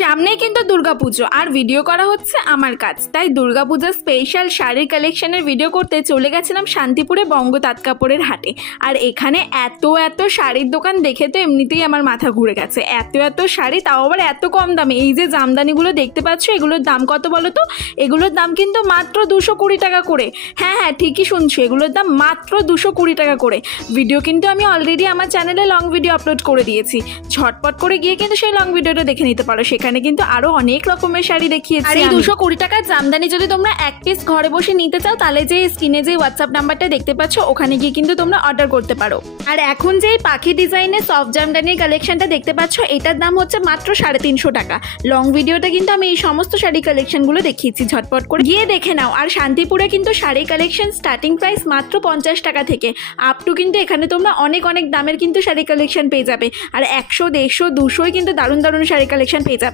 সামনেই কিন্তু দুর্গাপুজো আর ভিডিও করা হচ্ছে আমার কাজ, তাই দুর্গাপূজার স্পেশাল শাড়ির কালেকশনের ভিডিও করতে চলে গেছিলাম শান্তিপুরে বঙ্গ তাঁত কাপড়ের হাটে। আর এখানে এত এত শাড়ির দোকান দেখে তো এমনিতেই আমার মাথা ঘুরে গেছে। এত এত শাড়ি, তাও আবার এত কম দামে। এই যে জামদানিগুলো দেখতে পাচ্ছ, এগুলোর দাম কত বলো তো? এগুলোর দাম কিন্তু মাত্র 220 টাকা করে। হ্যাঁ হ্যাঁ, ঠিকই শুনছো, এগুলোর দাম মাত্র 220 টাকা করে। ভিডিও কিন্তু আমি অলরেডি আমার চ্যানেলে লং ভিডিও আপলোড করে দিয়েছি, ঝটপট করে গিয়ে কিন্তু সেই লং ভিডিওটা দেখে নিতে পারো। সেখানে কিন্তু আরো অনেক রকমের শাড়ি দেখিয়েছি। আর এই 220 টাকার জামদানি যদি তোমরা এক পিস ঘরে বসে নিতে চাও, তাহলে যে স্ক্রিনে যে হোয়াটসঅ্যাপ নাম্বারটা দেখতে পাচ্ছ, ওখানে গিয়ে কিন্তু তোমরা অর্ডার করতে পারো। আর এখন যে পাখি ডিজাইনের সফট জামদানির কালেকশনটা দেখতে পাচ্ছ, এটার দাম হচ্ছে মাত্র 350 টাকা। লং ভিডিওটা কিন্তু আমি এই সমস্ত শাড়ি কালেকশনগুলো দেখিয়েছি, ঝটপট করে গিয়ে দেখে নাও। আর শান্তিপুরে কিন্তু শাড়ি কালেকশন স্টার্টিং প্রাইস মাত্র 50 টাকা থেকে আপ টু কিন্তু এখানে তোমরা অনেক অনেক দামের কিন্তু শাড়ি কালেকশন পেয়ে যাবে। আর 100, 150, 200 কিন্তু দারুণ দারুণ শাড়ি কালেকশন পেয়ে যাবে।